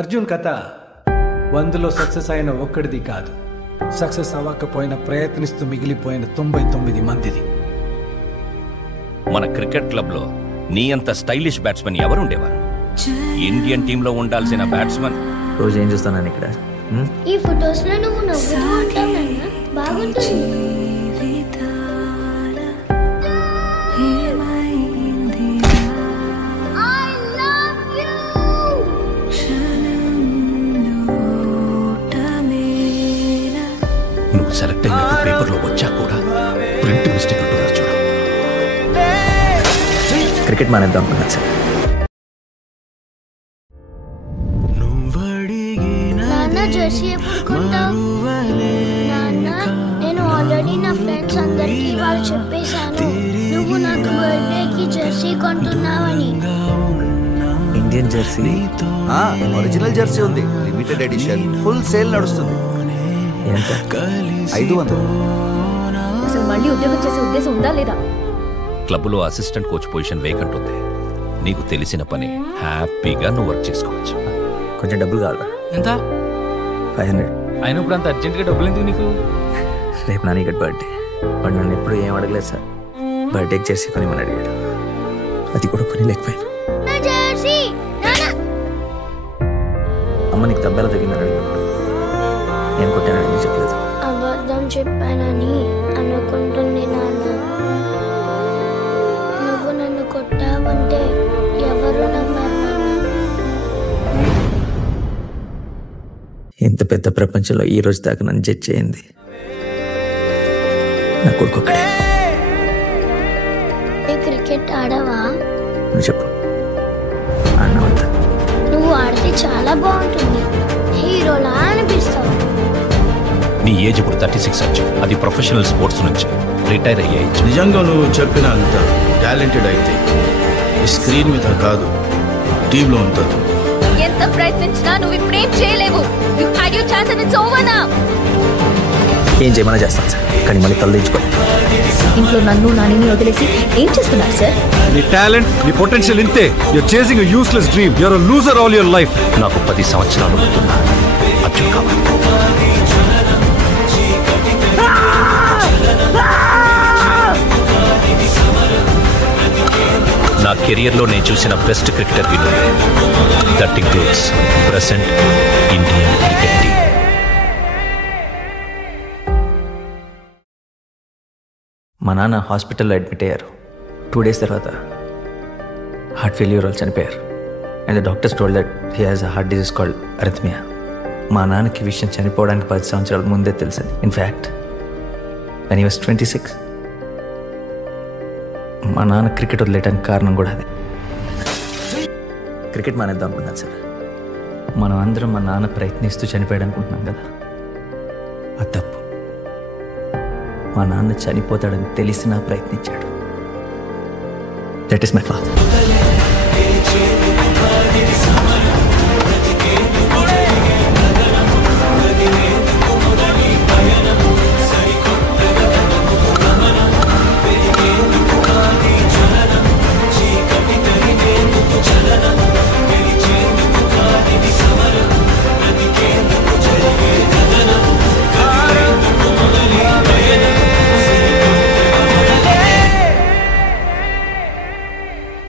అర్జున్ కథ 100లో సక్సెస్ అయిన ఒక్కడిది కాదు, సక్సెస్ అవ్వకపోయిన ప్రయత్నిస్తూ మిగిలిపోయిన 99 మందిది. మన క్రికెట్ క్లబ్ లో నీ అంత స్టైలిష్ బ్యాట్స్మెన్ ఎవరుండేవారు? ఇండియన్ టీమ్ లో ఉండాల్సిన బ్యాట్స్మెన్. రోజు ఏం చూస్తాను ఇక్కడ? ఈ ఫొటోస్ లో నువ్వు నవ్వుతూ ఉంటావు నాన్న, బాగుంటుంది. నువ్వు సెలెక్ట్ అయినట్టు పేపర్లో వచ్చా కూడా ప్రింట్ మిస్టేక్ అంటున్నారు చూడు. క్రికెట్ మానేద్దాం అనుకున్నాను సార్. నాన్న జెర్సీ ఎప్పుడు కొంటావు? నాన్న, నేను ఆల్రెడీ నా ఫ్రెండ్స్ అందరికి వాళ్ళు చెప్పేశాను నువ్వు నాకు బర్త్డేకి జెర్సీ కొంటున్నావని. ఇండియన్ జెర్సీ, ఒరిజినల్ జెర్సీ ఉంది, లిమిటెడ్ ఎడిషన్, ఫుల్ సేల్ నడుస్తుంది. ఎంత? 500. అసలు మళ్ళీ ఉద్యోగం చేసే ఉద్దేశం ఉందా లేదా? క్లబ్లో అసిస్టెంట్ కోచ్ పొజిషన్ వేకెంట్ ఉంది. నీకు తెలిసిన పని, హ్యాపీగా నువ్వు వర్క్ చేసుకోవచ్చు. కొంచెం డబ్బులు కావాలా? ఎంత? 500. అయినా ఇప్పుడు అంత అర్జెంట్గా డబ్బులు ఎందుకు నీకు? రేపు నాని గడ్ బర్త్డే. వాడు నన్ను ఎప్పుడు ఏం అడగలేదు సార్. బర్త్డేకి జెర్సీ కొనిమని అడిగాడు, అది కూడా కొని లేకపోయాను. అమ్మ నీకు దెబ్బలు తగ్గిందని అడిగినప్పుడు నేను కొట్టానని చెప్పలేదు. అబద్ధం చెప్పానని అనుకుంటుంది నాన్న. నువ్వు నన్ను కొట్టావంటే ఎవరు నమ్మరు నాన్న. ఇంత పెద్ద ప్రపంచంలో ఈ రోజు దాకా నన్ను జడ్జ్ చేయింది నా కొడుకు ఒక్కడే. ఏ క్రికెట్ ఆడవా? నువ్వు చెప్పు. ఆడినావంతా. నువ్వు ఆడితే చాలా బాగుంటుంది, హీరోలా అనిపిస్తావు. నీ ఏజ్ ఇప్పుడు 36 వచ్చు. అది ప్రొఫెషనల్ స్పోర్ట్స్ నుంచి రిటైర్ అయ్యే ఏజ్. నిజంగా నువ్వు చెప్పిన అంత టాలెంటెడ్ అయితే ఈ స్క్రీన్ మీద కాదు, టీంలో ఉంటుంది. ఎంత ప్రయత్నించినా నువ్వు ఇప్పుడేం చేయలేవు. You had your chance and it's over now. ఏం చేయమన్నా చేస్తాను సార్, కానీ మళ్ళీ తలదించుకోండి. ఇంట్లో నన్ను నానిని వదిలేసి ఏం చేస్తున్నారు సార్? నీ టాలెంట్, నీ పొటెన్షియల్ ఇంతే. You're chasing a useless dream. You're a loser all your life. నాకు 10 సంవత్సరాలు ఉంటున్నా అర్జున్ కావాలి. నా కెరియర్లో నేను చూసిన బెస్ట్ క్రికెటర్ విన్నోదే. That includes present Indian cricket team. మా నాన్న హాస్పిటల్లో అడ్మిట్ అయ్యారు. 2 days తర్వాత హార్ట్ ఫెయిల్యూర్ వాళ్ళు చనిపోయారు. And the doctors told that he has a heart disease called arrhythmia. మా నాన్నకి విషయం చనిపోవడానికి 10 సంవత్సరాల ముందే తెలిసింది. In fact when he was 26. మా నాన్న క్రికెట్ వదిలేయడానికి కారణం కూడా అదే. క్రికెట్ మానేద్దాం అనుకున్నాను సార్. మనం అందరం మా నాన్న ప్రయత్నిస్తూ చనిపోయాడు అనుకుంటున్నాం కదా, అది తప్పు. మా నాన్న చనిపోతాడని తెలిసినా ప్రయత్నించాడు. That is my father.